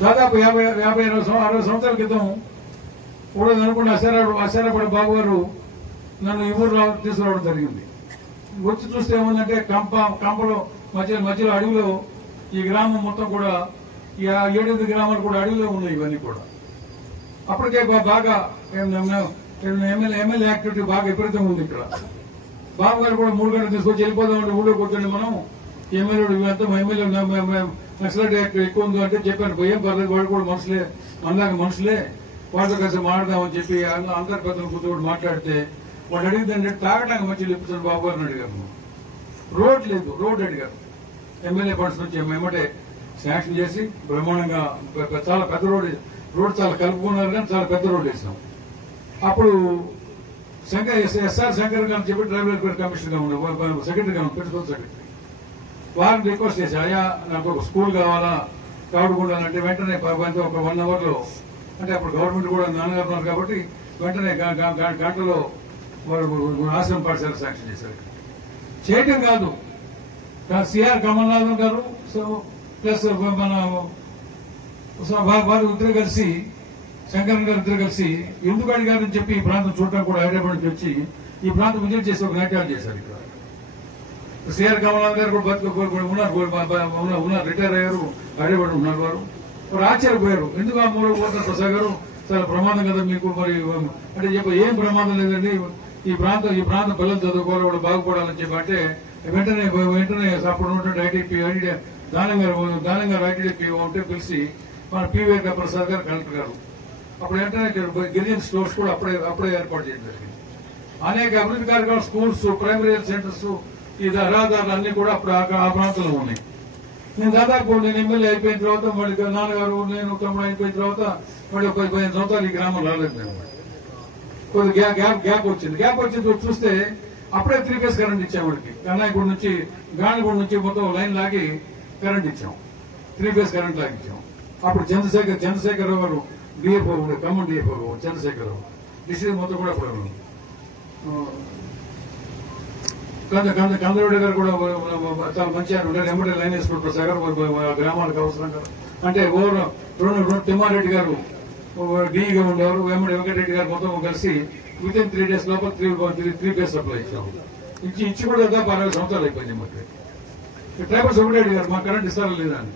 దాదాపు 50-60 సంవత్సరాల క్రితం కూడా అనుకున్న అశారపడి బాబు గారు నన్ను ఈ ఊరు తీసుకురావడం జరిగింది. వచ్చి చూస్తే ఏముందంటే కంపలో మధ్యలో అడవిలో ఈ గ్రామం మొత్తం కూడా 7-8 గ్రామాలు కూడా అడవిలో ఉన్నాయి. ఇవన్నీ కూడా అప్పటికే బాగా ఎమ్మెల్యే యాక్టివిటీ బాగా విపరీతంగా ఉంది ఇక్కడ. బాబు గారు కూడా 3 గంటలు తీసుకొచ్చి వెళ్ళిపోదామంటే ఊళ్ళో కూర్చొని మనం ఎమ్మెల్యే ఇవంతా ఎమ్మెల్యే నక్సలైట్ యాక్ట్ ఎక్కువ ఉంది అంటే చెప్పాను. ఏం పర్లేదు, వాళ్ళు కూడా మనుషులే, మనలాగా మనుషులే, వాళ్ళతో కలిసి మాట్లాడదామని చెప్పి అందరి పెద్దలు కూర్చోబడి మాట్లాడితే వాళ్ళు అడిగిందంటే తాగడానికి మంచి ఇప్పించారు బాబు గారిని అడిగారు. రోడ్ లేదు, రోడ్ అడిగారు. ఎమ్మెల్యే ఫండ్స్ నుంచి ఎమ్మటే శాంక్షన్ చేసి బ్రహ్మాండంగా చాలా పెద్ద రోడ్ చాలా కలుపుకున్నారు, కానీ చాలా పెద్ద రోడ్ వేసాం. అప్పుడు ఎస్ఆర్ శంకర్ గారు చెప్పి ట్రైబల్ కమిషనర్ గా ఉన్నారు, సెక్రటరీ గా ప్రిన్సిపల్ సెక్రటరీ. వారిని రిక్వెస్ట్ చేసి, అయ్యా నాకు ఒక స్కూల్ కావాలా కావడకుండాలంటే వెంటనే ఒక 1 అవర్ లో, అంటే అప్పుడు గవర్నమెంట్ కూడా నాన్నగారు ఉన్నారు కాబట్టి వెంటనే గంటలో ఆశ్రమ పాఠశాల శాంక్షన్ చేశారు. చేయటం కాదు, సిఆర్ కమల్నాథన్ గారు ప్లస్ మన వారు ఇద్దరు కలిసి, శంకరన్ గారు ఇద్దరు కలిసి ఎందుకు అడిగారని చెప్పి ఈ ప్రాంతం చూడటం కూడా హైదరాబాద్ నుంచి వచ్చి ఈ ప్రాంతం విజిట్ చేసి ఒక నాట్యాలు చేశారు. ఇక్కడ సిఆర్ కమల్నాథ్ గారు కూడా ఉన్నారు, రిటైర్ అయ్యారు, హైదరాబాద్ ఉన్నారు. వారు ఆశ్చర్యపోయారు, ఎందుకు ఆ మూల పోతున్న ప్రసాద్ గారు చాలా ప్రమాదం కదా మీకు, మరి అంటే చెప్పి ఏం ప్రమాదం లేదండి, ఈ ప్రాంతం పిల్లలు చదువుకోవాలి, వాళ్ళు బాగుపడాలని చెప్పి అంటే వెంటనే అప్పుడు ఉన్నటువంటి ఐటీపీ దానం గారు ఐటీడీపీ ఉంటే పిలిచి మన పివి ప్రసాద్ గారు కలెక్టర్ గారు అప్పుడు వెంటనే గిరిజన స్టోర్స్ కూడా అప్పుడే ఏర్పాటు చేయడం జరిగింది. అనేక అభివృద్ధి కార్యక్రమాలు, స్కూల్స్, ప్రైమరీ హెల్త్ సెంటర్స్, ఈ రహదారులు అన్ని కూడా అప్పుడు ఆ ప్రాంతంలో ఉన్నాయి. నేను ఎమ్మెల్యే అయిపోయిన తర్వాత మళ్ళీ నాన్నగారు నేను తమ్ముడు అయిపోయిన తర్వాత మళ్ళీ 15 సంవత్సరాలు ఈ గ్రామం రాలేదు. కొద్దిగా గ్యాప్ వచ్చింది. చూస్తే అప్పుడే 3 ఫేజ్ కరెంట్ ఇచ్చాం వాడికి. కన్నాయిగూడ నుంచి గాణిగూడ నుంచి మొత్తం లైన్ లాగి కరెంట్ ఇచ్చాం, 3 ఫేజ్ కరెంట్ లాగిచ్చాం. అప్పుడు చంద్రశేఖర్ గారు DFO, Khammam DFO Chandrashekar district మొత్తం కూడా అప్పుడు కందరెడ్డి గారు కూడా చాలా మంచి ఉంటారు. ఎమ్మడే లైన్ వేసుకుంటారు సాగర్ గ్రామాలకు అవసరం కదా అంటే తిమ్మారెడ్డి గారు డీగా ఉండేవారు, వెంబడి వెంకటరెడ్డి గారు మొత్తం కలిసి వితిన్ 3 days లోపల 3 ఫేజ్ సప్లై ఇచ్చాము. ఇచ్చి కూడా దాదాపు 60 సంవత్సరాలు అయిపోయింది. మాకు ట్రైబల్స్ వెంకటరెడ్డి గారు మాకు కరెంట్ ఇస్తారా లేదా అని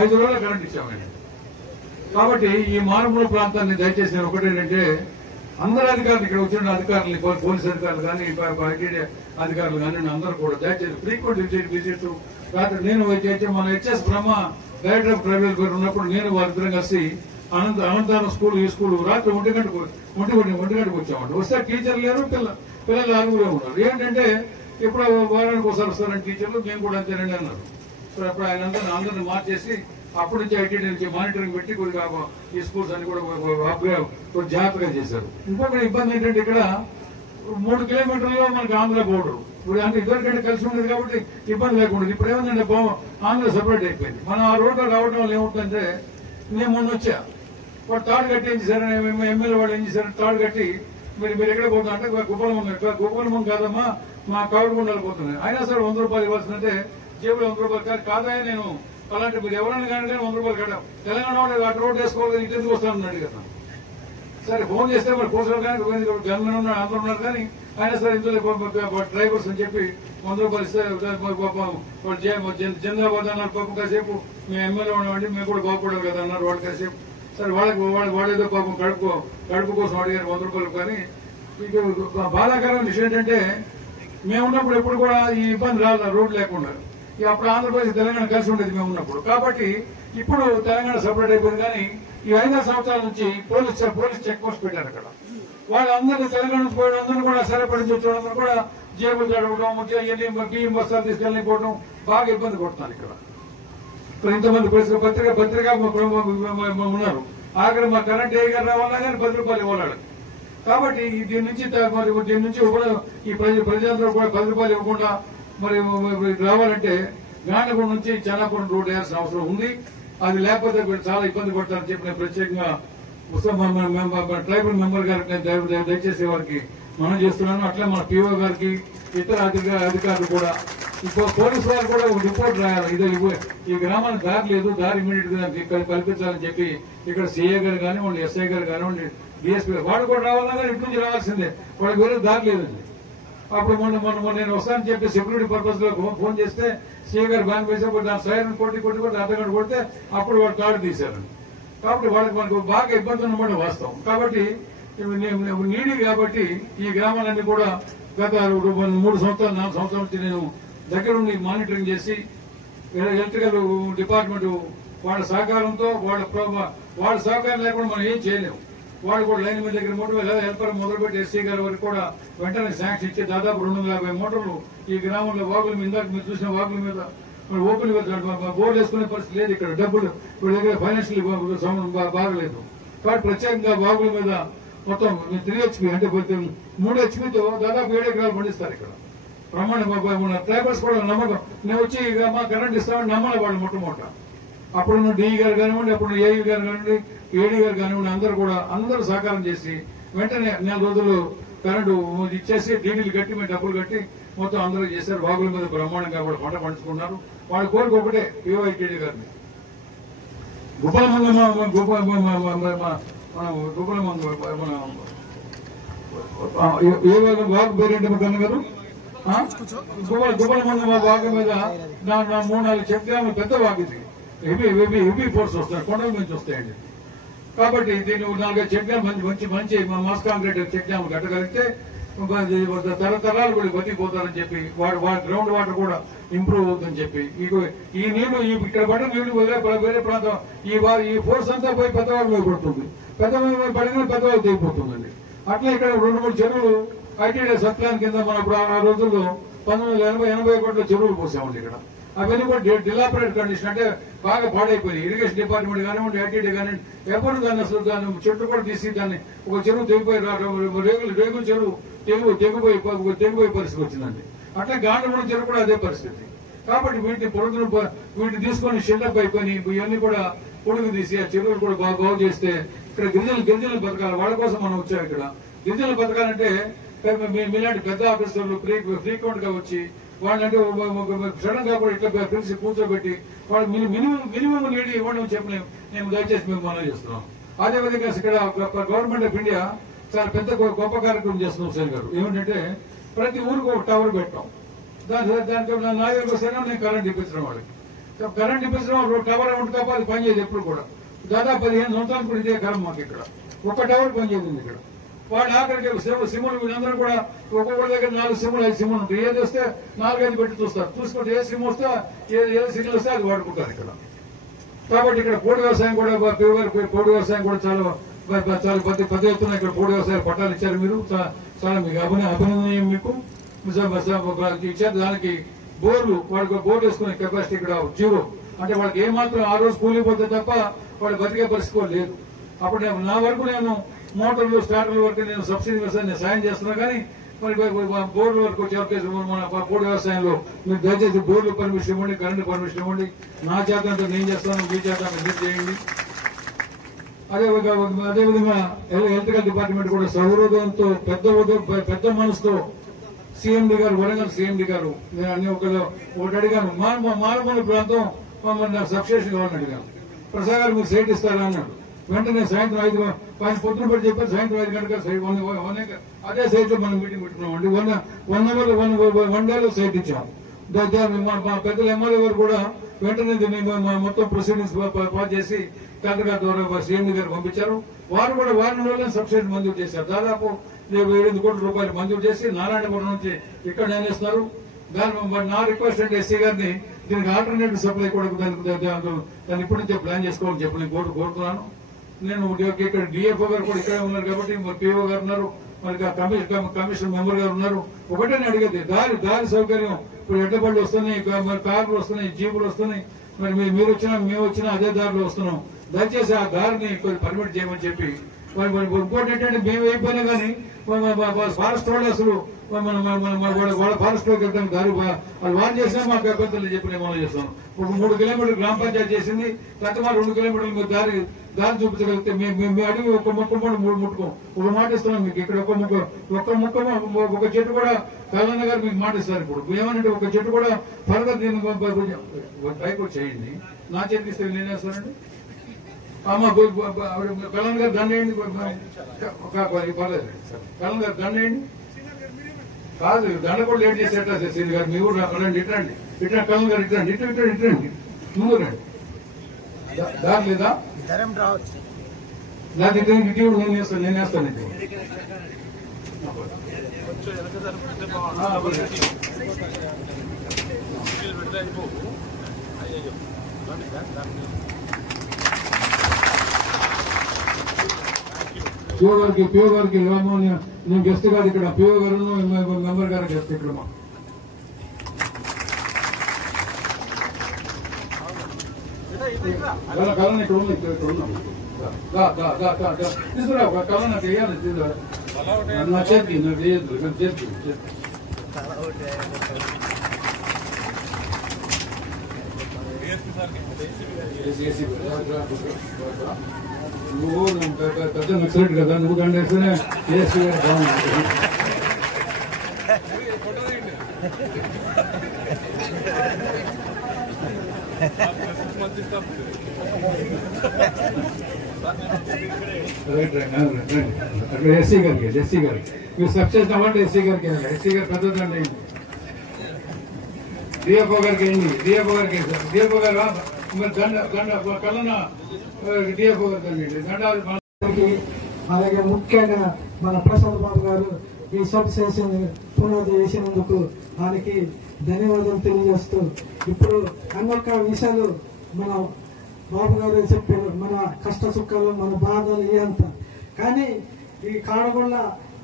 5 రోజుల్లో కరెంట్ ఇచ్చామండి. కాబట్టి ఈ మారుమూల ప్రాంతాన్ని దయచేసి నేను ఒకటేంటంటే అందరు అధికారులు, ఇక్కడ వచ్చిన అధికారులు, పోలీస్ అధికారులు కానీ ఐటీడీ అధికారులు కానీ అందరూ కూడా దయచేసి ఫ్రీక్వెంట్ విజిట్ రాత్రి నేను మన HS Brahma director of tribal పేరు ఉన్నప్పుడు నేను వారిద్దరం కలిసి అనంతరం స్కూల్ ఈ స్కూల్ రాత్రి 1 గంటకు వచ్చామండి. వస్తే టీచర్లు లేరు, పిల్లలు 6 ఉన్నారు. ఏంటంటే ఇప్పుడు వారానికి ఒకసారి వస్తారని టీచర్లు, మేము కూడా అంతేనండి అన్నారు. అప్పుడు ఆయన అందరిని మార్చేసి అప్పటి నుంచి ఐటీడీ నుంచి మానిటరింగ్ పెట్టి కొద్దిగా ఈ స్కూల్స్ అన్ని కూడా జాగ్రత్తగా చేశారు. ఇంకొక ఇబ్బంది ఏంటంటే ఇక్కడ 3 కిలోమీటర్లలో మనకి ఆంధ్ర బోర్డర్, ఇప్పుడు అంటే ఇద్దరికంటే కలిసి ఉండేది కాబట్టి ఇబ్బంది లేకుండా. ఇప్పుడు ఏముందంటే ఆంధ్ర సెపరేట్ అయిపోయింది. మనం ఆ రోడ్లో రావడం వల్ల ఏమవుతుందంటే నేను మొన్న వచ్చా, వాడు తాడు కట్టి ఏం చేశారని ఎమ్మెల్యే వాళ్ళు ఏం చేశారు, తాడు కట్టి మీరు ఎక్కడ పోతున్నా అంటే గోపాలమ్మ కాదమ్మా మా కావడగుండాలు పోతున్నాయి. అయినా సరే 100 రూపాయలు ఇవ్వాల్సిందంటే జేబులో 100 రూపాయలు కాదా నేను అలాంటి మీరు ఎవరైనా కానీ 100 రూపాయలు కట్టాం. తెలంగాణ వాళ్ళు అటు రోడ్డు వేసుకోవాలి, ఇటు ఎందుకు వస్తానని అడిగాను. సరే ఫోన్ చేస్తే మరి పోస్టర్ కానీ గవర్నమెంట్ ఉన్నారు, ఆంధ్ర ఉన్నారు, కానీ అయినా సరే ఇందులో డ్రైవర్స్ అని చెప్పి 100 రూపాయలు ఇస్తే చంద్రబాబు అన్నారు. పాపం కాసేపు మేము ఎమ్మెల్యే ఉన్నామండి, మేము కూడా బాగుపడాలి కదా అన్నారు. వాళ్ళు కాసేపు సరే వాడేదో పాపం కడుపు కోసం అడిగారు 100 రూపాయలు. కానీ ఇక బాధాకరమైన విషయం ఏంటంటే మేము ఉన్నప్పుడు ఎప్పుడు కూడా ఈ ఇబ్బంది రాదు రోడ్డు లేకుండా. అప్పుడు ఆంధ్రప్రదేశ్ తెలంగాణ కలిసి ఉండేది మేము ఉన్నప్పుడు. కాబట్టి ఇప్పుడు తెలంగాణ సపరేట్ అయిపోయింది. కానీ ఈ 5 సంవత్సరాల నుంచి పోలీస్ చెక్ పోస్ట్ పెట్టారు అక్కడ. వాళ్ళందరూ తెలంగాణ నుంచి పోయడం అందరూ కూడా సరిపడి చూడడం కూడా జేబులు జడవడం, ముఖ్యంగా బియ్యం బస్తాలు తీసుకెళ్ళిపోవడం బాగా ఇబ్బంది పడుతున్నాను ఇక్కడ. ఇంతమంది పత్రికా ఉన్నారు. ఆఖరి మా కరెంట్ ఏ గారు రావాలన్నా కానీ 10 రూపాయలు ఇవ్వాలి. కాబట్టి దీని నుంచి ఈ ప్రజలందరూ కూడా 10 రూపాయలు ఇవ్వకుండా మరి రావాలంటే గాంధీగూడ నుంచి చాలాపురం రోడ్ వేయాల్సిన అవసరం ఉంది. అది లేకపోతే చాలా ఇబ్బంది పడతారని చెప్పి నేను ప్రత్యేకంగా ట్రైబల్ మెంబర్ గారికి నేను దయచేసి వారికి మనం చేస్తున్నాను. అట్లా మన పీఓ గారికి ఇతర అధికారులు కూడా పోలీసు వారు కూడా ఒక రిపోర్ట్ రాయాలి. ఇది ఈ గ్రామానికి దారి లేదు, దారి ఇమీడియట్ గా కల్పించాలని చెప్పి ఇక్కడ సీఏ గారు కానివ్వండి, ఎస్ఐ గారు కానివ్వండి, డిఎస్పీ గారు వాళ్ళు కూడా రావాలన్నా కానీ ఇటు నుంచి రావాల్సిందే. వాళ్ళకి వేరే దారి లేదండి. అప్పుడు మొన్న నేను వస్తానని చెప్పి సెక్యూరిటీ పర్పస్ లో ఫోన్ చేస్తే సీఏ గారు బ్యాన్ వేసేప్పుడు దాని సైరన్ కొట్టి అర్ధగంట కొడితే అప్పుడు వాళ్ళు కార్డు తీశారండి. కాబట్టి వాళ్ళకి మనకు బాగా ఇబ్బంది ఉన్నమాట వాస్తవం. కాబట్టి నీడి కాబట్టి ఈ గ్రామాలన్నీ కూడా గత 3 సంవత్సరాలు 4 సంవత్సరాల నుంచి నేను దగ్గరుండి మానిటరింగ్ చేసి ఎలక్ట్రికల్ డిపార్ట్మెంట్ వాళ్ళ సహకారంతో వాళ్ళ సహకారం లేకుండా మనం ఏం చేయలేము. వాళ్ళు కూడా లైన్ మీద దగ్గర మోటార్ హెల్పర్ మొదలుపెట్టి ఎస్సీ గారి వరకు కూడా వెంటనే శాంక్షన్ ఇచ్చి దాదాపు 250 మోటార్లు ఈ గ్రామంలో వాగుల మీద మీరు చూసిన వాగుల మీద ఓపెన్ బోర్డు వేసుకునే పరిస్థితి లేదు. ఇక్కడ డబ్బులు వీళ్ళ దగ్గర ఫైనాన్షియల్ బాగలేదు. కాబట్టి ప్రత్యేకంగా వాగుల మీద మొత్తం 3 HP అంటే 3 HPతో దాదాపు 7 ఎకరాలు పండిస్తారు ఇక్కడ. ప్రమాణ ట్రైబల్స్ కూడా నమ్మకం నేను వచ్చి మా కరెంట్ ఇస్తామని నమ్మాలి వాళ్ళు మొట్టమొదట. అప్పుడు డిఈ గారు కానివ్వండి, అప్పుడు ఏఈ గారు కానివ్వండి, ఏడీ గారు కానివ్వండి, అందరూ సహకారం చేసి వెంటనే 4 రోజులు కరెంటు ఇచ్చేసి డీడీలు కట్టి మేము డబ్బులు కట్టి మొత్తం అందరూ చేశారు. వాగుల మీద బ్రహ్మాండంగా కూడా పంట పండించుకున్నారు. వాళ్ళ కోరిక ఒకటే పిఓఐటీడీ గారిని వాగు పేరేంటి కన్న గారు గుబ్బలమంగ వాగు మీద 3-4 చెక్ డ్యాములు పెద్ద వాగు ఇది. హెవీ ఫోర్స్ వస్తాయి, కొండల నుంచి వస్తాయండి. కాబట్టి దీన్ని 4-5 చెక్ డ్యామ్ మంచి మాస్ కాంక్రీట్ చెక్ డ్యామ్ కట్టగలిగితే తరతరాలు కూడా బతికిపోతారని చెప్పి వాడి గ్రౌండ్ వాటర్ కూడా ఇంప్రూవ్ అవుతుందని చెప్పి ఈ నీళ్లు ఇక్కడ పడ్డ నీళ్లు వేరే ప్రాంతం ఈ ఫోర్స్ అంతా పోయి పెద్దవాళ్ళు మీద పడుతుంది. పెద్దవాళ్ళు పడిన పెద్దవాళ్ళు తెగిపోతుందండి. అట్లా ఇక్కడ 2-3 చెరువులు ఐటీడీ సత్ప్లాన్ కింద మనం ఇప్పుడు ఆ రోజుల్లో 1980-80 కోట్ల చెరువులు పోసామండి ఇక్కడ. అవన్నీ కూడా డిలాపరేట్ కండిషన్ అంటే బాగా పాడైపోయి ఇరిగేషన్ డిపార్ట్మెంట్ కానివ్వండి, ఐటీడీ కానివ్వండి, ఎప్పుడు దాన్ని అసలు దాన్ని చెట్టు కూడా తీసి దాన్ని ఒక చెరువు తెగిపోయి రేగుల చెరువు తెగిపోయే పరిస్థితి వచ్చిందండి. అట్లా గాంధీగూడ చెరువు కూడా అదే పరిస్థితి. కాబట్టి వీటిని తీసుకొని షెల్డప్ అయిపోయి ఇవన్నీ కూడా పొడుగు తీసి ఆ చెరువులు కూడా బాగు చేస్తే ఇక్కడ గిరిజనులు బతకాలి. వాళ్ళ కోసం మనం వచ్చాం. ఇక్కడ గిరిజనులు బతకాలంటే మీలాంటి పెద్ద ఆఫీసర్లు ఫ్రీక్వెంట్ గా వచ్చి వాళ్ళంటే సడన్ గా కూడా ఇట్లా పిలిచి కూర్చోబెట్టి వాళ్ళు మినిమం నీడి ఇవ్వడం చెప్పి మేము దయచేసి మేము మనం చేస్తున్నాం. అదేవిధంగా ఇక్కడ గవర్నమెంట్ ఆఫ్ ఇండియా చాలా పెద్ద గొప్ప కార్యక్రమం చేస్తున్నాం సార్ గారు. ఏమిటంటే ప్రతి ఊరికి ఒక టవర్ పెట్టాం. దానికి నా దగ్గరకు వస్తేనే నేను కరెంట్ ఇప్పించడం వాళ్ళకి. కరెంట్ ఇప్పించడం టవర్ ఉంటుంది తప్ప అది పనిచేయదు ఎప్పుడు కూడా. దాదాపు 15 సంవత్సరాలు కూడా ఇదే కాలం మాకు ఇక్కడ ఒక టవర్ పనిచేయదు ఇక్కడ. వాళ్ళు ఆఖరికి సిమ్ములు వీళ్ళందరూ కూడా ఒక్కొక్కరి దగ్గర 4 సిమ్ములు 5 సిమ్ములు ఉంటాయి. ఏది వస్తే 4-5 పెట్టి చూస్తారు. చూసుకుంటే ఏ సిమ్ వస్తే ఏ సిగ్నల్ వస్తే అది వాడుకుంటారు ఇక్కడ. కాబట్టి ఇక్కడ పోడు వ్యవసాయం కూడా పోడు వ్యవసాయం కూడా చాలా పెద్ద ఎత్తున ఇక్కడ పోడు వ్యవసాయ పట్టాలు ఇచ్చారు. మీరు చాలా మీకు అభినందనీయం. మీకు ఇచ్చారు. దానికి బోర్లు వాళ్ళకి బోర్డు వేసుకునే కెపాసిటీ ఇక్కడ 0. అంటే వాళ్ళకి ఏమాత్రం ఆ రోజు కూలిపోతే తప్ప వాళ్ళు బతికే పరిస్థితి లేదు. అప్పుడు నా వరకు నేను మోటార్లు స్టార్టర్ల వరకు నేను సబ్సిడీ వ్యవసాయం సాయం చేస్తున్నా. కానీ మరి బోర్డు వరకు వచ్చే మన పోడు వ్యవసాయంలో మీరు దయచేసి బోర్డు పర్మిషన్ ఇవ్వండి, కరెంటు పర్మిషన్ ఇవ్వండి. నా చేతంతో నేను చేస్తాను, మీ చేత మీరు చేయండి. అదేవిధంగా ఎలక్ట్రికల్ డిపార్ట్మెంట్ కూడా సౌహృదంతో పెద్ద మనసుతో సీఎండీ గారు, వరంగల్ సీఎండీ గారు నేను ఒకటి అడిగాను. మారుమూల ప్రాంతం మమ్మల్ని సబ్స్టేషన్ కావాలని అడిగాను. ప్రసాద్ గారు మీరు సైట్ ఇస్తారా అన్నాడు. వెంటనే సాయంత్రం 5 ఆయన పొద్దున పెట్టి చెప్పారు సాయంత్రం 5 గంటలకు అదే సైట్ లో మనం మీటింగ్ పెట్టుకున్నామండి. 1 డేలో సైట్ ఇచ్చాం. మా పెద్దల ఎమ్మెల్యే గారు కూడా వెంటనే దీన్ని మొత్తం ప్రొసీడింగ్స్ పాస్ చేసి కలెక్టర్ గారి ద్వారా సీఎండీ గారు పంపించారు. వారు కూడా వారం రోజుల్లో సబ్సిడీ మంజూరు చేశారు. దాదాపు 7 కోట్ల రూపాయలు మంజూరు చేసి నారాయణపురం నుంచి ఇక్కడ నిర్ణయిస్తున్నారు. దాని నా రిక్వెస్ట్ అంటే ఎస్సీ గారిని దీనికి ఆల్టర్నేటివ్ సప్లై కూడా దాన్ని ఇప్పటి నుంచే ప్లాన్ చేసుకోవాలని చెప్పి నేను కోరుతున్నాను. నేను ఇక్కడ డిఎఫ్ఓ గారు కూడా ఇక్కడే ఉన్నారు కాబట్టి మరి పిఓ గారు ఉన్నారు, మరి కమిషన్ మెంబర్ గారు ఉన్నారు. ఒకటే అడిగేది దారి సౌకర్యం. ఇప్పుడు ఎడ్లబళ్ళు వస్తున్నాయి, మరి కార్లు వస్తున్నాయి, జీపులు వస్తున్నాయి. మరి మీరు వచ్చినా మేము వచ్చినా అదే దారిలో వస్తున్నాం. దయచేసి ఆ దారిని కొంచెం పర్మిట్ చేయమని చెప్పి ఇంకోటి ఏంటంటే మేము అయిపోయినా కానీ ఫారెస్ట్ వాళ్ళు అసలు వాళ్ళ ఫారెస్ట్ లోకి వెళ్తాం దారి వాళ్ళు చేసినా మాకు అభ్యంతరాలు చెప్పి నేను మనం చేస్తాం. ఒక 3 కిలోమీటర్లు గ్రామ పంచాయతీ చేసింది, తక్కువ 2 కిలోమీటర్లు మీరు దారి చూపించగలిగితే మేము అడిగి ఒక మొక్క ముట్టుకోం. ఒక మాట ఇస్తున్నాం మీకు. ఇక్కడ ఒక్క ముక్క ఒక చెట్టు కూడా కళ్యాణ్ గారు మీకు మాట ఇస్తారు. ఇప్పుడు ఏమనంటే ఒక చెట్టు కూడా ఫర్దర్ నేను బైక్ చేయండి, నా చేతికి ఇస్తే నేనేస్తానండి. కళ్యాణ్ గారు దండ వేయండి, పర్లేదు కళ్యాణ్ గారు దండ వేయండి. కాదు దండ కూడా లేట్ చేసేట శ్రీని గారు మీ ఊరు రండి, ఇట్రండి కళ్యాణ్ గారు ఇట్రండి, ఇట్రండి ముందు రండి. దారి లేదా నాకు ఇటు నేను వేస్తాను ఇది. పిఓ గారికి నేను గెస్ట్ కాదు ఇక్కడ, పిఓ గారు మెంబర్ గారు గెస్ట్ ఇక్కడ. కళను ఇక్కడ ఉంది, ఇక్కడ ఉన్నాం. తీసుకురా ఒక కళ నాకు వేయాలి, నా చేతికి నాకు వేయద్దు, చేతికి నువ్వు పెద్ద నక్సలైట్ కదా, నువ్వు దండేస్తేనే ఏసీ బాగుంటుంది. అక్కడ ఎస్సీ గారికి మీరు సక్సెస్ అవ్వండి. ఎస్సీ గారికి పెద్ద దండ అయింది. డిఎఫ్ఓ గారికి అయింది, డిఎఫ్ఓ గారు మరి దండ కలన డిఎఫ్ఓ గారికి దండాలు. అలాగే ముఖ్యంగా మన ప్రసాద్ బాబు గారు ఈ సబ్ స్టేషన్ పునాది వేసినందుకు ఆయనకి ధన్యవాదాలు తెలియజేస్తూ, ఇప్పుడు అనేక విషయాలు మన బాబు గారు చెప్పారు, మన కష్ట సుఖాలు, మన బాధలు ఇదంతా. కానీ ఈ కాడగొండ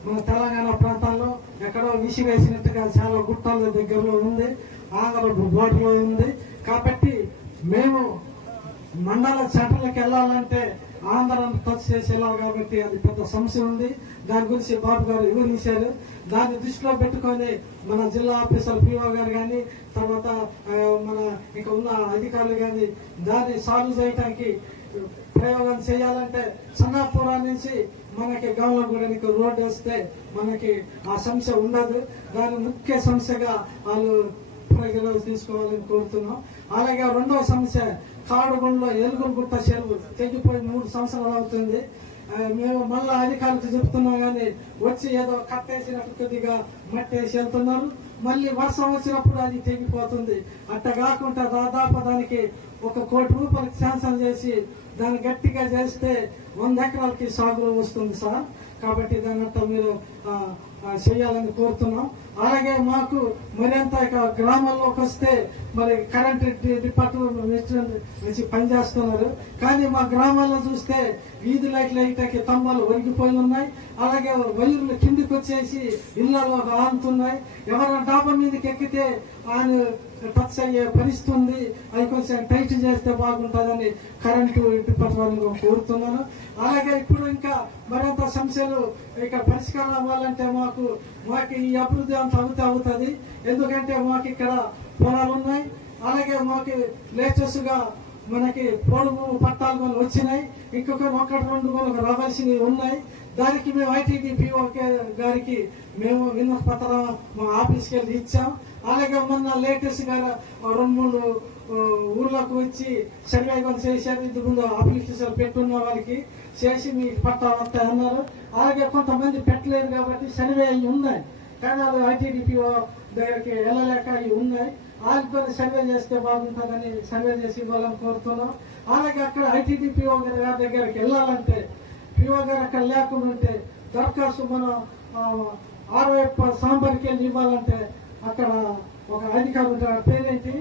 మన తెలంగాణ ప్రాంతాల్లో ఎక్కడో విసివేసినట్టుగా చాలా గుట్టాల దగ్గరలో ఉంది, ఆంధ్ర బోర్డర్లో ఉంది. కాబట్టి మేము మండల సెంటర్లకు వెళ్ళాలంటే ఆంధ్రాను టచ్ చేసేలా, కాబట్టి అది పెద్ద సమస్య ఉంది. దాని గురించి బాబు గారు వివరించారు. దాన్ని దృష్టిలో పెట్టుకొని మన జిల్లా ఆఫీసర్ పిఓ గారు కానీ, తర్వాత మన ఇంకా ఉన్న అధికారులు కానీ దాన్ని సాల్వ్ చేయడానికి ప్రయోగం చేయాలంటే సన్నాపురం నుంచి మనకి గౌలగూడెనికి రోడ్డు వస్తే మనకి ఆ సమస్య ఉండదు. దాని ముఖ్య సమస్యగా వాళ్ళు ప్రజలు తీసుకోవాలని కోరుతున్నాం. అలాగే రెండవ సమస్య కాడుగుండలో ఎలుగురుగుట్ట చెరువు తెగిపోయి 3 సంవత్సరాలు అవుతుంది. మేము మళ్ళా అధికారులకు చెప్తున్నాం కానీ వచ్చి ఏదో కట్టేసినట్టు కొద్దిగా మట్టి వేసి వెళ్తున్నారు. మళ్ళీ వర్షం వచ్చినప్పుడు అది తెగిపోతుంది. అట్ట కాకుండా దాదాపు దానికి 1 కోటి రూపాయలకు శాంక్షన్ చేసి దాన్ని గట్టిగా చేస్తే 100 ఎకరాలకి సాగులో వస్తుంది సార్. కాబట్టి దాని అట్ట మీరు చేయాలని కోరుతున్నాం. అలాగే మాకు మరింత గ్రామాల్లోకి వస్తే మరి కరెంట్ డిపార్ట్మెంట్ నుంచి పనిచేస్తున్నారు. కానీ మా గ్రామాల్లో చూస్తే వీధి లైట్లు వేయటానికి స్తంభాలు ఒరిగిపోయి ఉన్నాయి. అలాగే వైర్లు కిందికి వచ్చేసి ఇళ్లలో ఆనుతున్నాయి. ఎవరైనా డాబా మీదకి ఎక్కితే ఆయన టచ్ అయ్యే పరిస్థితి ఉంది. అది కొంచెం టైట్ చేస్తే బాగుంటుందని కరెంటు డిపార్ట్మెంట్ కోరుతున్నాను. అలాగే ఇప్పుడు ఇంకా మరింత సమస్యలు ఇక్కడ పరిష్కారం అవ్వాలంటే మాకు ఈ అభివృద్ధి అంత అవుతుంది. ఎందుకంటే మాకు ఇక్కడ పొలాలు ఉన్నాయి. అలాగే మాకు లేటెస్ట్ గా మనకి పొడుగు పట్టాలు మనం వచ్చినాయి. ఇంకొక 1-2 మనకు రావాల్సినవి ఉన్నాయి. దానికి మేము ఐటీడీపీఓ గారికి మేము విన్నప పత్రం మా ఆఫీస్కి వెళ్ళి ఇచ్చాం. అలాగే మొన్న లేటెస్ట్ గా 2-3 ఊర్లకు వచ్చి సర్వే చేశారు. ఇంతకు ముందు అప్లికేషన్ పెట్టున్న వాళ్ళకి చేసి మీకు పట్టా వస్తాయి అన్నారు. అలాగే కొంతమంది పెట్టలేదు కాబట్టి సర్వే అవి ఉన్నాయి. కానీ అది ఐటీడీపీఓ దగ్గరికి వెళ్ళలేక ఇవి ఉన్నాయి. వాళ్ళతో సర్వే చేస్తే బాగుంటుందని సర్వే చేసి ఇవ్వాలని కోరుతున్నాం. అలాగే అక్కడ ఐటీడీపీఓ గారి దగ్గరికి వెళ్ళాలంటే పిఓ గారు అక్కడ లేకుండా ఉంటే దరఖాస్తు మనం ఆర్వైపు సాంబార్కి వెళ్ళి ఇవ్వాలంటే అక్కడ ఒక అధికారి ఉంటాడు, పేరేంటి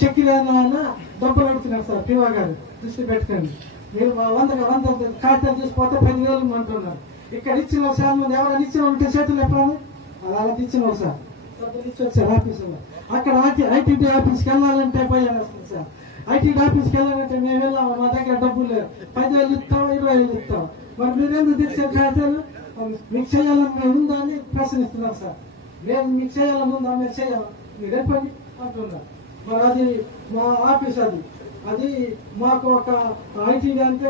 చక్కెర ఆయన డబ్బులు అడుగుతున్నారు సార్. పివా గారు దృష్టి పెట్టుకోండి, మీరు 100 కాగితాలు తీసుకుపోతే 10,000 అంటున్నారు. ఇక్కడ ఇచ్చిన వాళ్ళు చాలా మంది, ఎవరైనా ఇచ్చిన ఉంటే చేతులు ఎప్పుడని అలా ఇచ్చిన వాళ్ళు సార్ డబ్బులు ఇచ్చి వచ్చారు ఆఫీసులో. అక్కడ ఐటీడీ ఆఫీస్కి వెళ్ళాలంటే భయం వస్తుంది సార్. ఐటీడీ ఆఫీస్కి వెళ్ళాలంటే మేము వెళ్ళాము, మా దగ్గర డబ్బులు లేవు, 10,000 ఇస్తాం, 20,000 ఇస్తాం. మరి మీరెందుకు తెచ్చారు కాగితాలు? మీకు చేయాలని ఉందా అని ప్రశ్నిస్తున్నారు సార్. మేము మీకు చేయాలని ఉందా, మీరు చేయాలి, మీరు చెప్పండి అంటున్నారు. మరి అది మా ఆఫీస్, అది మాకు ఒక ఐటీడీ అంటే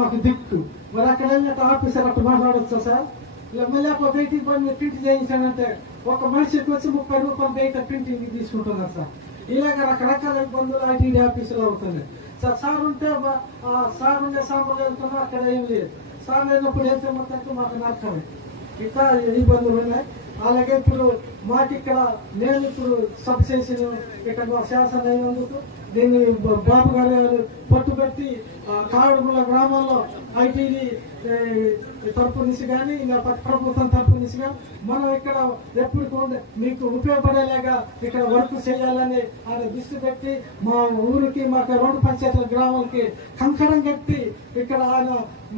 మాకు దిక్కు. మరి అక్కడ వెళ్ళినట్టు ఆఫీసర్ అట్లా మాట్లాడొచ్చా సార్? ఇలా మళ్ళీ వెయిటింగ్ పని మీరు ప్రింట్ చేయించానంటే ఒక మనిషికి వచ్చి 30 రూపాయలు బయట ప్రింటింగ్ తీసుకుంటున్నారు సార్. ఇలాగ రకరకాల ఇబ్బందులు ఐటీడీ ఆఫీసులో అవుతుంది సార్. సార్ ఉంటే సార్ ఉండే సాంబార్ వెళ్తున్నా అక్కడ ఏం లేదు, సార్ లేనప్పుడు వెళ్తే మొత్తం మాకు నష్టమే. ఇట్లా ఇబ్బందులు ఉన్నాయి. అలాగే ఇప్పుడు మాకు ఇక్కడ నేను ఇప్పుడు సబ్ చేసిన ఇక్కడ మా శాసనం అయినందుకు దీన్ని బాబు గారు పట్టుబెట్టి కావడముల గ్రామాల్లో ఐటీడీ తరపు నుంచి కానీ ఇంకా ప్రభుత్వం తరపు నుంచి కానీ మనం ఇక్కడ ఎప్పుడు మీకు ఉపయోగపడేలాగా ఇక్కడ వర్క్ చేయాలని ఆయన దృష్టి పెట్టి మా ఊరికి మాకు 2 పంచాయతీల గ్రామాలకి కంకణం కట్టి ఇక్కడ ఆయన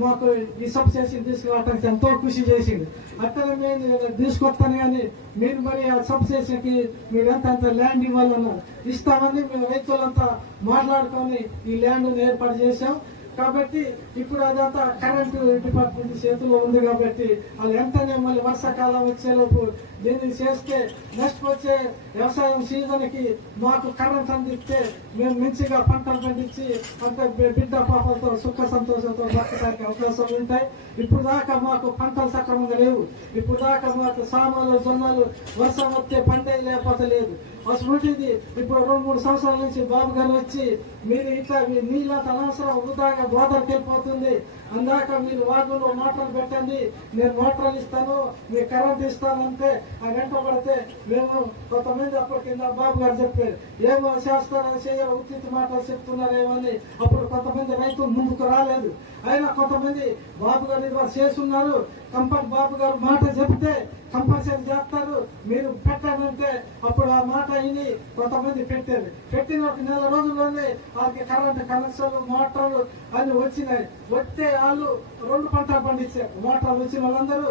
మాకు ఈ సబ్ స్టేషన్ తీసుకురావడానికి ఎంతో కృషి చేసింది. అట్లనే మేము తీసుకొస్తాను కానీ మీరు మరి ఆ సబ్ స్టేషన్ కి మీరు ఎంత ల్యాండ్ ఇవ్వాలన్నారు, ఇస్తామని మేము రైతులంతా మాట్లాడుకొని ఈ ల్యాండ్ ఏర్పాటు చేశాం. కాబట్టి ఇప్పుడు అదంతా కరెంటు డిపార్ట్మెంట్ చేతిలో ఉంది కాబట్టి వాళ్ళు వెంటనే మళ్ళీ వర్షాకాలం వచ్చేలోపు దీన్ని చేస్తే నెక్స్ట్ వచ్చే వ్యవసాయం సీజన్ కి మాకు కరెంట్ అందిస్తే మేము మంచిగా పంటలు పండించి అంత బిడ్డ పాపలతో సుఖ సంతోషంతో బతకడానికి అవకాశాలు ఉంటాయి. ఇప్పుడు దాకా మాకు పంటలు సక్రమంగా లేవు. ఇప్పుడు దాకా మాకు సామాన్లు జొన్నలు వర్షం వస్తే పంటే లేకపోతే లేదు. అసలుంటిది ఇప్పుడు 2-3 సంవత్సరాల నుంచి బాబు గారు వచ్చి మీరు ఇట్లా నీళ్ళంత అనవసరం వృధాగా గోదావరికి వెళ్ళిపోతుంది, అందాక మీరు వాగులో మోటార్లు పెట్టండి, నేను మోటార్లు ఇస్తాను, మీకు కరెంట్ ఇస్తానంటే ఆ వెంట పడితే మేము కొంతమంది అప్పటి కింద బాబు గారు చెప్పారు ఏమో చేస్తారని చేయరు, ఉచిత మాటలు చెప్తున్నారేమని. అప్పుడు కొంతమంది రైతులు ముందుకు రాలేదు. అయినా కొంతమంది బాబు గారు ఇది చేస్తున్నారు, కంపల్సరీ బాబు గారు మాట చెప్తే కంపల్సరీ చేస్తారు, మీరు పెట్టాలంటే అప్పుడు ఆ మాట విని కొంతమంది పెట్టారు. పెట్టిన 1 నెల రోజుల్లోనే వాళ్ళకి కరెంట్ కనెక్షన్లు మోటార్లు అన్ని వచ్చినాయి. వస్తే వాళ్ళు 2 పంటలు పండించారు. మోటార్లు వచ్చిన వాళ్ళందరూ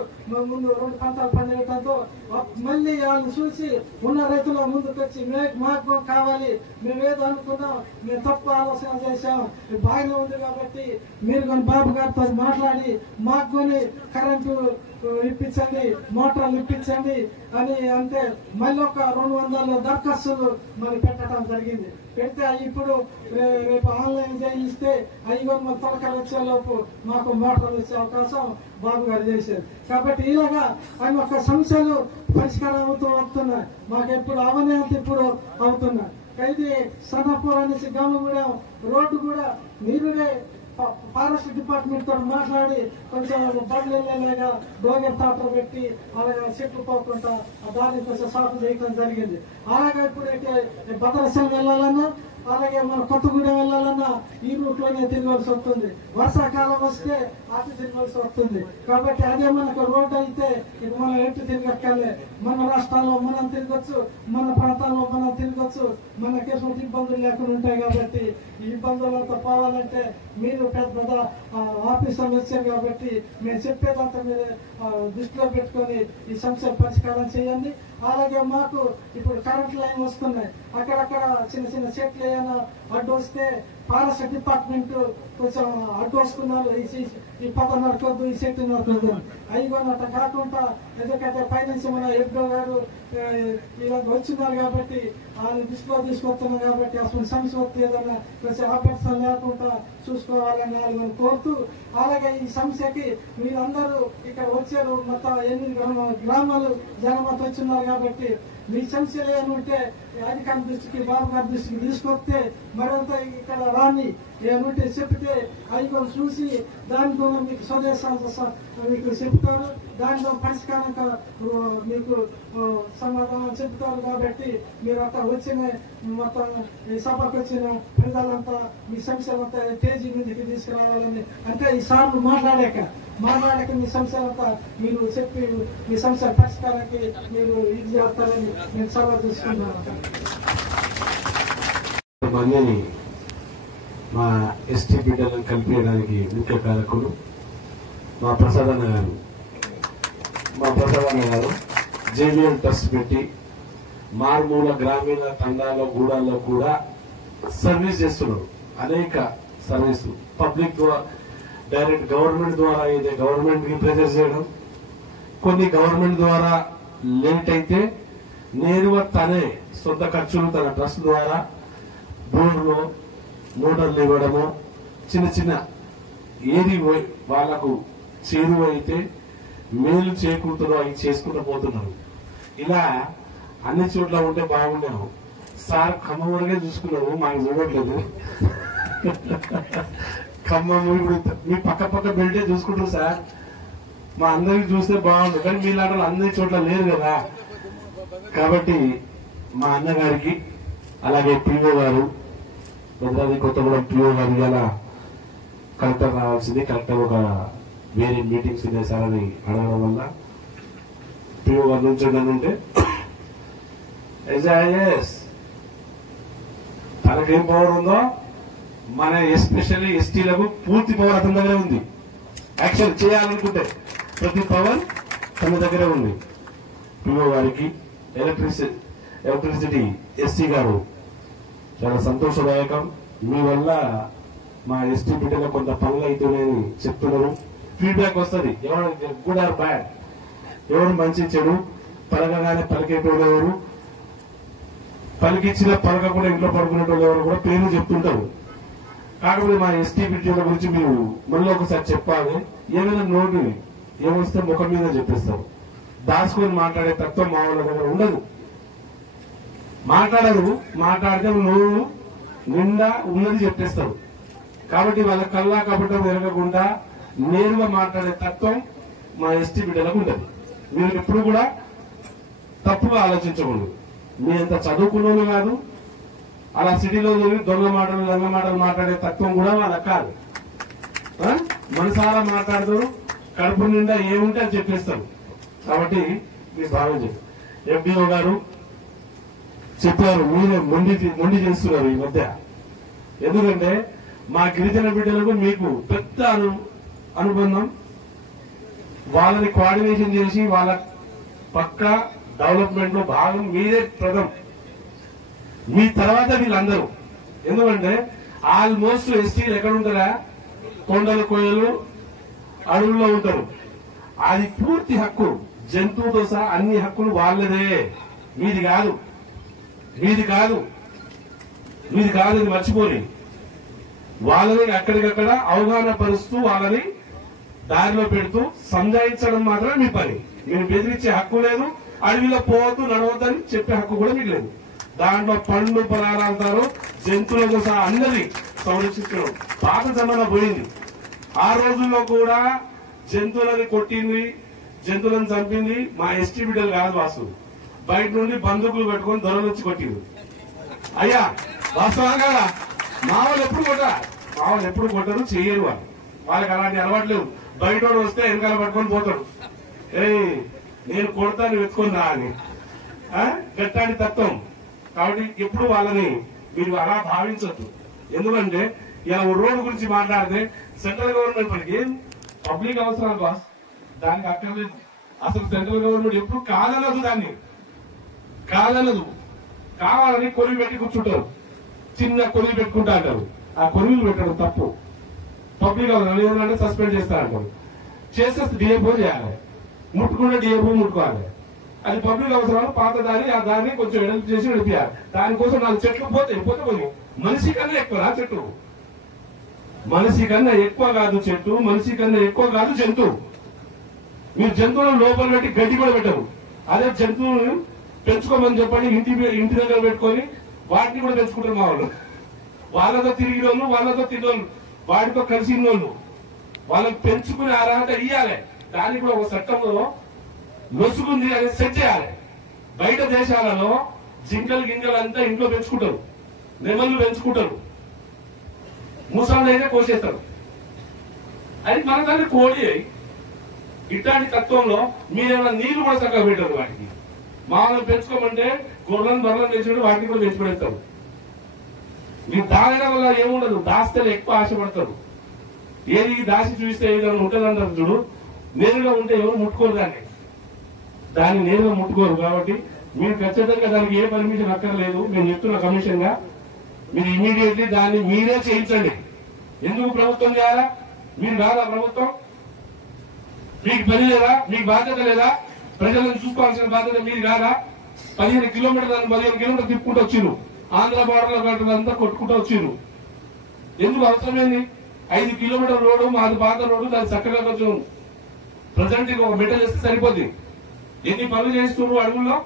ముందు 2 పంటలు పండించడంతో మళ్ళీ వాళ్ళు చూసి ఉన్న రైతుల ముందుకు వచ్చి మాకు కావాలి, మేమేదో అనుకున్నాం, మేము తప్పు ఆలోచన చేశాం, బాగానే ఉంది కాబట్టి మీరు కానీ బాబు గారితో మాట్లాడి మాకు కొని కరెంటు ఇప్పించండి, మోటార్లు ఇప్పించండి అని అంటే మళ్ళీ ఒక 200 దరఖాస్తులు మరి పెట్టడం జరిగింది. పెడితే ఇప్పుడు రేపు ఆన్లైన్ చేయిస్తే అవి మన తొలకలు వచ్చేలోపు మాకు మోటార్లు వచ్చే అవకాశం బాబు గారు చేశారు. కాబట్టి ఇలాగా ఆయన ఒక సమస్యలు పరిష్కారం అవుతూ వస్తున్నాయి. మాకు ఎప్పుడు అవనతి ఇప్పుడు అవుతున్నాయి. అయితే సన్నపూర్ అనేసి గమనగూడెం రోడ్డు కూడా నీరునే ఫారెస్ట్ డిపార్ట్మెంట్ తో మాట్లాడి కొంచెం బండ్లు వెళ్ళేలాగా డోగర్ తాటలు పెట్టి అలాగే చెట్లు పోకుండా దాన్ని కొంచెం సాగు చేయడం జరిగింది. అలాగే ఇప్పుడైతే భద్రాచలం వెళ్ళాలన్నా అలాగే మన కొత్తగూడెం వెళ్ళాలన్నా ఈ రూట్ లోనే తిరగాల్సి వస్తుంది. వర్షాకాలం వస్తే అటు తిరగాల్సి వస్తుంది. కాబట్టి అదే మనకు రోడ్డు అయితే ఇక మనం ఎటు తిరగక్కర్లే, మన రాష్ట్రాల్లో మనం తిరగచ్చు, మన ప్రాంతాల్లో మనం తిరగచ్చు, మనకి ఎటువంటి ఇబ్బందులు లేకుండా ఉంటాయి. కాబట్టి ఈ ఇబ్బందులతో పోవాలంటే మీరు పెద్ద ఆఫీసర్లు వచ్చారు కాబట్టి మేము చెప్పేదంతా మీరు దృష్టిలో పెట్టుకొని ఈ సమస్య పరిష్కారం చేయండి. అలాగే మాకు ఇప్పుడు కరెంట్ లైన్ వస్తున్నాయి, అక్కడక్కడ చిన్న చిన్న చెట్లు ఏమైనా అడ్డు వస్తే ఫారెస్ట్ డిపార్ట్మెంట్ కొంచెం అడ్డు వస్తున్నారు, ఈ పద నడకొద్దు, ఈ చెట్టు నడకొద్దు అవి కొన్నట్టు కాకుండా, ఎందుకంటే పైనుంచి మన ఎడ్డో గారు ఇలా వచ్చినారు కాబట్టి వాళ్ళు దృష్టిలో తీసుకొస్తున్నారు కాబట్టి అసలు సమస్య వస్తే ఏదైనా కొంచెం ఆపరేషన్ లేకుండా చూసుకోవాలని వాళ్ళని కోరుతూ, అలాగే ఈ సమస్యకి మీరందరూ ఇక్కడ వచ్చారు, మొత్తం 8 గ్రామాలు జనమత వచ్చిన్నారు కాబట్టి మీ సమస్యలు ఏమంటే అధికారి దృష్టికి బాబు గారి దృష్టికి తీసుకొస్తే మరింత ఇక్కడ రాని ఏమంటే చెప్తే అవి చూసి దానితో మీకు స్వదేశాలు మీకు చెప్తారు, దానిలో పరిష్కారం కనుక మీకు సమాధానం చెప్తారు కాబట్టి మీరు అట్లా వచ్చిన మొత్తం ఈ సభకు వచ్చిన ప్రజలంతా మీ సమస్యలంతా తేజీ మీదకి తీసుకురావాలని అంటే ఈ సార్లు మాట్లాడాక మీ సమస్యలంతా మీరు చెప్పి మీ సమస్య పరిష్కారానికి మీరు ఇది చేస్తారని నేను సలహా తీసుకుంటున్నాను. మందిని మా ఎస్టీ బిడ్డలను కలిపేయడానికి ముఖ్య కారకులు మా ప్రసాదన్న గారు జేబీఎల్ ట్రస్ట్ పెట్టి మారుమూల గ్రామీణ తండాల్లో గూడాల్లో కూడా సర్వీస్ చేస్తున్నారు. అనేక సర్వీస్ పబ్లిక్ డైరెక్ట్ గవర్నమెంట్ ద్వారా అయితే గవర్నమెంట్ కి ప్రెజర్ చేయడం, కొన్ని గవర్నమెంట్ ద్వారా లేట్ అయితే నేరుగా తనే సొంత ఖర్చులు తన ట్రస్ట్ ద్వారా బోర్డులో మోటార్లు ఇవ్వడము, చిన్న చిన్న ఏది వాళ్లకు చేరువ అయితే మేలు చేకూరుతుందో అవి చేసుకుంటూ పోతున్నారు. ఇలా అన్ని చోట్ల ఉంటే బాగుండేవు. సార్ ఖమ్మం వరకే చూసుకున్నాము, మాకు చూడట్లేదు. ఖమ్మం ఇప్పుడు మీ పక్క బెల్టే చూసుకుంటారు సార్. మా అందరికి చూస్తే బాగుండు, కానీ మీలాంటి అన్ని చోట్ల లేరు కదా. కాబట్టి మా అన్నగారికి అలాగే పిఓ గారు భద్రాద్రి కొత్తగూడెం పిఓ గారు ఇలా కలెక్టర్ రావాల్సింది, కలెక్టర్ ఒక వేరే మీటింగ్స్ ఉన్నాయి సార్ అని అడగడం వల్ల పిఓ గారి నుంచి ఉంటే తనకేం పవర్ ఉందో మన ఎస్పెషల్లీ ఎస్టీలకు పూర్తి పవర్ అతని దగ్గరే ఉంది. యాక్షన్ చేయాలనుకుంటే ప్రతి పవర్ తన దగ్గరే ఉంది. పిఓ గారికి ఎలక్ట్రిసిటీ ఎస్సీ గారు చాలా సంతోషదాయకం. మీ వల్ల మా ఎస్టీ బిడ్డలో కొంత పనులు అవుతున్నాయని చెప్తున్నారు. ఫీడ్బ్యాక్ వస్తుంది, ఎవరు గుడ్ ఆర్ బ్యాడ్, ఎవరు మంచి చెడు పలకగానే పలికేటోళ్ళు ఎవరు, పలికిచ్చిన పలకకుండా ఇంట్లో పడుకునేటోళ్ళు ఎవరు కూడా పేర్లు చెప్తుంటారు. కాకపోతే మా ఎస్టీ బిడ్డల గురించి మీరు మళ్ళీ ఒకసారి చెప్పాలి. ఏమైనా నోటు ఏమొస్తే ముఖం మీద చెప్పేస్తారు. దాచుకొని మాట్లాడే తత్వం మా వాళ్ళ దగ్గర ఉండదు. మాట్లాడరు, మాట్లాడితే నువ్వు నిండా ఉన్నది చెప్పేస్తారు. కాబట్టి వాళ్ళ కల్లా కపటం ఎరగకుండా నేరుగా మాట్లాడే తత్వం మా ఎస్టీ బిడ్డలకు ఉంటుంది. మీరు ఎప్పుడు కూడా తప్పుగా ఆలోచించకూడదు. మీ అంత చదువుకున్నోళ్ళు కాదు, అలా సిటీలో దొంగ మాటలు లంగ మాటలు మాట్లాడే తత్వం కూడా వాళ్ళకి కాదు. మనసారా మాట్లాడతారు, కడుపు నిండా ఏముంటే అది చెప్పేస్తారు. కాబట్టి మీరు భావించండి. FDO గారు చెప్పారు, మీరే మొండి చేస్తున్నారు ఈ మధ్య. ఎందుకంటే మా గిరిజన బిడ్డలకు మీకు పెద్ద అనుబంధం. వాళ్ళని కోఆర్డినేషన్ చేసి వాళ్ళ పక్క డెవలప్మెంట్ లో భాగం మీరే ప్రథం. మీ తర్వాత వీళ్ళందరూ. ఎందుకంటే ఆల్మోస్ట్ ఎస్టీలు ఎక్కడ ఉంటారా, కొండలు కోయలు అడవుల్లో ఉంటారు. అది పూర్తి హక్కు, జంతువుతో సహా అన్ని హక్కులు వాళ్ళదే, మీది కాదు. మీది కాదు, మీది కాదు, ఇది మర్చిపోని. వాళ్ళని అక్కడికక్కడ అవగాహన పరుస్తూ వాళ్ళని దారిలో పెడుతూ సంజాయించడం మాత్రమే మీ పని. మీరు బెదిరించే హక్కు లేదు, అడవిలో పోవద్దు నడవద్దని చెప్పే హక్కు కూడా మీకు లేదు. దాంట్లో పండ్లు పొలాలంటారు, జంతువులతో సహా అందరినీ సంరక్షించడం పాత జమానా పోయింది. ఆ రోజుల్లో కూడా జంతువులని కొట్టింది, జంతువులను చంపింది మా ఎస్టీ బిడ్డలు కాదు వాసు. బయట నుండి బందూకులు పెట్టుకుని దొరలు వచ్చి కొట్టింది. అయ్యా వాస్తవం కదా, మా వాళ్ళు ఎప్పుడు కొట్టరు, చెయ్యరు. వాళ్ళకి అలాంటి అలవాటు లేవు. బయట వస్తే వెనకాల పట్టుకొని పోతాడు, నేను కొడతాను వెతుకున్నా అని గట్టాడి తత్వం. కాబట్టి ఎప్పుడు వాళ్ళని మీరు అలా భావించద్దు. ఎందుకంటే ఇలా రోడ్డు గురించి మాట్లాడితే సెంట్రల్ గవర్నమెంట్ మనకి ఏం పబ్లిక్ అవసరాలు బాస్, దానికి అక్కర్లేదు. అసలు సెంట్రల్ గవర్నమెంట్ ఎప్పుడు కాదనదు, దాన్ని కాదనదు. కావాలని కొలువు పెట్టి కూర్చుంటారు, చిన్న కొలువు పెట్టుకుంటా అంటారు. ఆ కొలువులు పెట్టడం తప్పు. పబ్లిక్ అవసరం ఏదంటే సస్పెండ్ చేస్తారంటారు. చేస్తే డిఏపో చేయాలి, ముట్టుకుంటే డిఏపో ముట్టుకోవాలి. అది పబ్లిక్ అవసరాలు. పాత దాన్ని ఆ దాన్ని కొంచెం వెడల్పు చేసి నడిపియాలి. దానికోసం 4 చెట్లు పోతే పోయి మనిషి కన్నా ఎక్కువ చెట్టు, మనిషి కన్నా ఎక్కువ కాదు చెట్టు, మనిషి కన్నా ఎక్కువ కాదు జంతువు. మీరు జంతువులను లోపల పెట్టి గడ్డి కూడా పెట్టరు. అదే జంతువులను పెంచుకోమని చెప్పండి, ఇంటి దగ్గర పెట్టుకొని వాటిని కూడా పెంచుకుంటారు మా వాళ్ళు. వాళ్ళతో తిరిగిన వాళ్ళు, వాళ్ళతో తిరిగినోళ్ళు, వాటితో కలిసిన వాళ్ళు, వాళ్ళని పెంచుకునే అర్హత ఇయ్యాలి. దానికి కూడా ఒక చట్టంలో లొసుగుంది అది సెట్ చేయాలి. బయట దేశాలలో జింకలు గింజలు అంతా ఇంట్లో పెంచుకుంటారు, నెమళ్ళు పెంచుకుంటారు, ముసళ్ళు అయితే కోసేస్తారు. అది మన దాన్ని కోడి. ఇట్లాంటి తత్వంలో మీరేమైనా నీళ్లు కూడా చక్కగా పెట్టారు వాటికి. మామూలుగా పెంచుకోమంటే గొర్రెలను బర్రెలను పెంచుకుంటే వాటిని కూడా పెంచుకునేస్తారు. మీరు దాగడం వల్ల ఏముండదు, దాస్తే ఎక్కువ ఆశపడతారు. ఏది దాసి చూస్తే ఏదైనా ఉంటుందంటారు చూడు, నేరుగా ఉంటే ఎవరు ముట్టుకోరు దాన్ని నేరుగా ముట్టుకోరు. కాబట్టి మీరు ఖచ్చితంగా దానికి ఏ పర్మిషన్ అక్కర్లేదు. నేను చెప్తున్న కమిషన్ గా మీరు ఇమీడియట్లీ దాన్ని మీరే చేయించండి. ఎందుకు ప్రభుత్వం చేయాలా? మీరు కాదా ప్రభుత్వం? మీకు పని లేదా? మీకు బాధ్యత లేదా? ప్రజలను చూసుకోవాల్సిన బాధ్యత మీరు కాదా? 15 కిలోమీటర్లు తిప్పుకుంటూ వచ్చిర్రు. ఆంధ్ర బార్డర్ లో అంతా కొట్టుకుంటూ వచ్చిర్రు. ఎందుకు అవసరమైంది? 5 కిలోమీటర్ల రోడ్డు, మాది పాత రోడ్డు, దాన్ని చక్కగా కొంచెం ప్రజెంట్ ఒక మెట చేస్తే సరిపోద్ది. ఎన్ని పనులు చేస్తున్నారు అడుగుల్లో?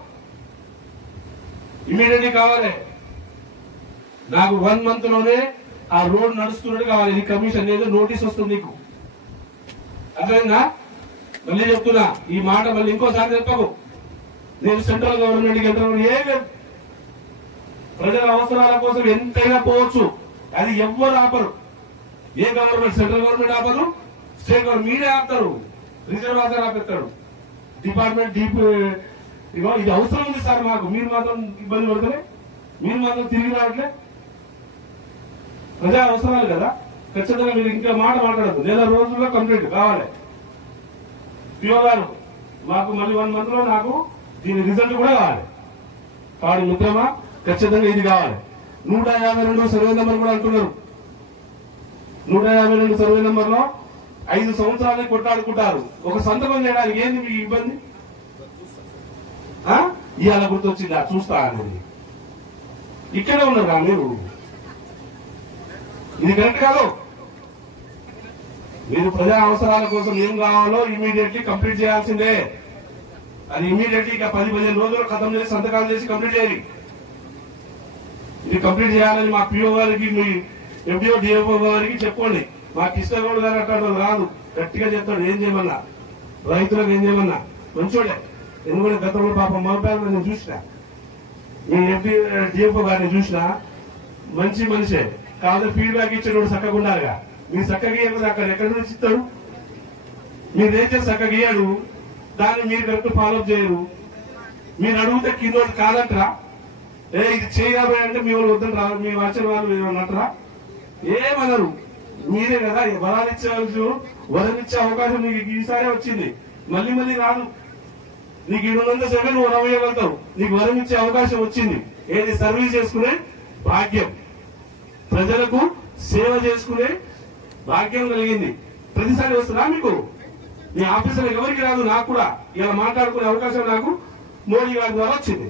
ఇమీడియట్లీ కావాలి. నాకు 1 month లోనే ఆ రోడ్ నడుస్తున్నట్టు కావాలి. ఇది కమిషన్ ఏదో నోటీస్ వస్తుంది నీకు. అర్థమైందా? మళ్ళీ చెప్తున్నా ఈ మాట, మళ్ళీ ఇంకోసారి చెప్పకు. నేను సెంట్రల్ గవర్నమెంట్కి ఎంత ఏం లేదు. ప్రజల అవసరాల కోసం ఎంతైనా పోవచ్చు. అది ఎవ్వరు ఆపరు. ఏ గవర్నమెంట్, సెంట్రల్ గవర్నమెంట్ ఆపదు, స్టేట్ గవర్నమెంట్ మీరే ఆపుతారు, రిజర్వ్ ఆధార్ ఆపేస్తాడు, డిపార్ట్మెంట్ ఇగో ఇది అవసరం ఉంది సార్ మాకు, మీరు మాత్రం ఇబ్బంది పడతలే, మీరు మాత్రం తిరిగి రావట్లే. ప్రజా అవసరాలు కదా. ఖచ్చితంగా మీరు ఇంకా మాట మాట్లాడద్దు. 1 రోజుల్లో కంప్లీట్ కావాలి. పిఓ గారు మాకు మళ్ళీ 1 month లో నాకు దీని రిజల్ట్ కూడా కావాలి. కాదు మిత్రమా, ఖచ్చితంగా ఇది కావాలి. 152 సర్వే నెంబర్ కూడా అంటున్నారు. 152 సర్వే నెంబర్ లో 5 సంవత్సరాలు కొట్టాడుకుంటారు. ఒక సంతకం చేయడానికి ఏంది మీకు ఇబ్బంది? ఇవాళ గుర్తొచ్చిందా చూస్తా అనేది. ఇక్కడే ఉన్నారు మీరు. ఇది కరెక్ట్ కాదు. మీరు ప్రజా అవసరాల కోసం ఏం కావాలో ఇమీడియట్లీ కంప్లీట్ చేయాల్సిందే. అది ఇమీడియట్లీ ఇక 10-15 రోజులు ఖతం చేసి సంతకాలు చేసి కంప్లీట్ చేయాలి. ఇది కంప్లీట్ చేయాలని మా పిఓ గారికి, మీ ఎంపీఓ డిఎఫ్ఓ గారికి చెప్పండి. మా కృష్ణగౌడ్ గారు అట్లా రాదు, గట్టిగా చెప్తాడు ఏం చేయమన్నా, రైతులకు ఏం చేయమన్నా. మంచోడే, ఎందుకంటే గతంలో పాపం మగపేరు నేను చూసిన, మీ ఎంపీ డిఎఫ్ఓ గారిని చూసిన, మంచి మనిషే. కాదు ఫీడ్బ్యాక్ ఇచ్చేటోడు చక్కగా ఉండాలిగా. మీరు చక్కగా ఇవ్వదు అక్కడ ఎక్కడి నుంచి ఇస్తాడు? మీరైతే చక్కగా ఇయ్యాడు, దాన్ని మీరు కరెక్ట్ ఫాలోఅప్ చేయరు. మీరు అడిగితే కింద కాదంటరా, ఇది చేయబోయే అంటే మీ వాళ్ళు వద్దని రాదు, మీ వచ్చిన వాళ్ళు అంటారా? ఏమన్నారు? మీరే కదా వరమిచ్చే అవకాశం నీకు ఈసారే వచ్చింది, మళ్ళీ మళ్ళీ రాదు. నీకు 700 నువ్వు రవ్వగలుగుతావు. నీకు వరమిచ్చే అవకాశం వచ్చింది. ఏది? సర్వీస్ చేసుకునే భాగ్యం, ప్రజలకు సేవ చేసుకునే భాగ్యం కలిగింది. ప్రతిసారి వస్తుందా మీకు? మీ ఆఫీసర్లకు ఎవరికి రాదు, నాకు కూడా. ఇలా మాట్లాడుకునే అవకాశం నాకు మోడీ గారి ద్వారా వచ్చింది.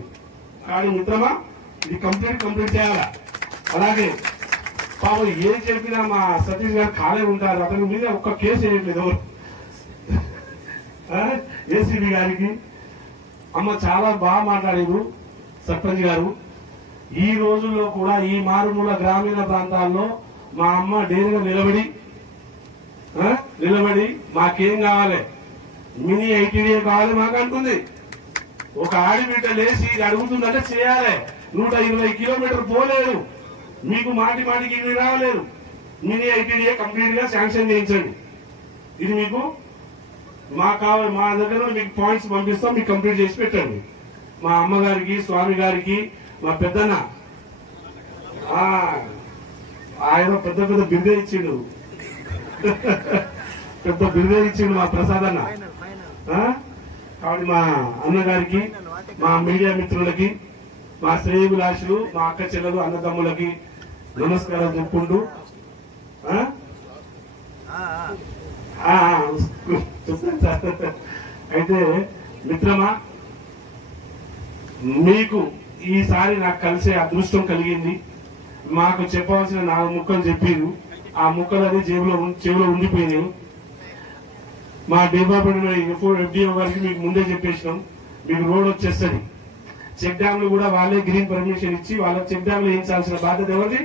కానీ మిత్రమా, ఇది కంప్లీట్ చేయాలా. అలాగే పాపం ఏం చెప్పినా మా సతీష్ గారు ఖాళీ ఉంటారు. అతని మీద ఒక్క కేసు వేయట్లేదు ఎవరు. ఏసీబీ గారికి అమ్మ చాలా బాగా మాట్లాడారు సర్పంచ్ గారు. ఈ రోజుల్లో కూడా ఈ మారుమూల గ్రామీణ ప్రాంతాల్లో మా అమ్మ డేరుగా నిలబడి మాకేం కావాలి, మినీ ఐటీడీఏ కావాలి మాకు అంటుంది. ఒక ఆడిబిడ్డ లేచి అడుగుతుందంటే చేయాలి. 120 కిలోమీటర్లు పోలేదు. మీకు మాటికి ఇవి రావలేదు. మినీ ఐటీడీఏ కంప్లీట్ గా శాంక్షన్ చేయించండి. ఇది మీకు మా దగ్గర మీకు పాయింట్స్ పంపిస్తాం, మీకు కంప్లీట్ చేసి పెట్టండి. మా అమ్మగారికి, స్వామి గారికి, మా పెద్దన్న ఆయన పెద్ద బిరుదే ఇచ్చిండు, మా ప్రసాద్ అన్న. కాబట్టి మా అన్నగారికి, మా మీడియా మిత్రులకి, మా శ్రేయభిలాషులు, మా అక్క చెల్లెలు, అన్నదమ్ములకి నమస్కారం చెప్పుకుంటూ అయితే మిత్రమా, మీకు ఈసారి నాకు కలిసే అదృష్టం కలిగింది. మాకు చెప్పవలసిన 4 ముక్కలు చెప్పారు. ఆ ముక్కలు అది చెవిలో ఉండిపోయినాయి. మా డిపార్ట్మెంట్ FDO గారికి మీకు ముందే చెప్పేసినాం, మీకు రోడ్ వచ్చేస్తుంది. చెక్ డ్యామ్లు కూడా వాళ్ళే గ్రీన్ పర్మిషన్ ఇచ్చి వాళ్ళ చెక్ డ్యామ్లు వేయించాల్సిన బాధ్యత ఎవరిది?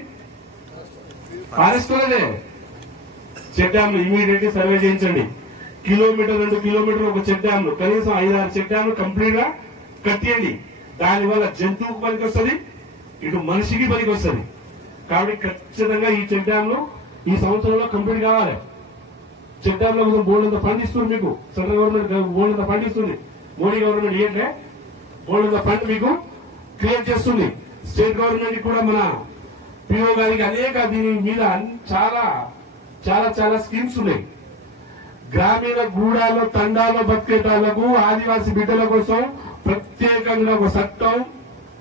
ఫారెస్ట్ వాళ్ళదే. చెక్ డ్యామ్లు ఇమీడియట్లీ సర్వే చేయించండి. కిలోమీటర్ 2 కిలోమీటర్లు ఒక చెక్ డ్యామ్ కనీసం 5-6 చెక్ డ్యామ్ కంప్లీట్ గా కట్టేయండి. దానివల్ల జంతువుకు పనికి వస్తుంది, ఇటు మనిషికి పనికి వస్తుంది. కాబట్టి ఖచ్చితంగా ఈ చెక్ డ్యామ్ ఈ సంవత్సరంలో కంప్లీట్ కావాలి. చెక్ డ్యామ్ లో కోసం బోర్డు అంతా ఫండ్ ఇస్తుంది మీకు. సెంట్రల్ గవర్నమెంట్ బోర్డు అంతా ఫండ్ ఇస్తుంది. మోడీ గవర్నమెంట్ ఏంటంటే బోర్డు అంతా ఫండ్ మీకు క్రియేట్ చేస్తుంది. స్టేట్ గవర్నమెంట్ కూడా మన పిఓ గారికి అనేక దీని మీద చాలా చాలా చాలా స్కీమ్స్ ఉన్నాయి. గ్రామీణ గూడాల్లో తండాల్లో బతికేటాళ్లకు ఆదివాసీ బిడ్డల కోసం ప్రత్యేకంగా ఒక చట్టం,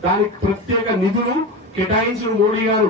దానికి ప్రత్యేక నిధులు కేటాయించిన మోడీ గారు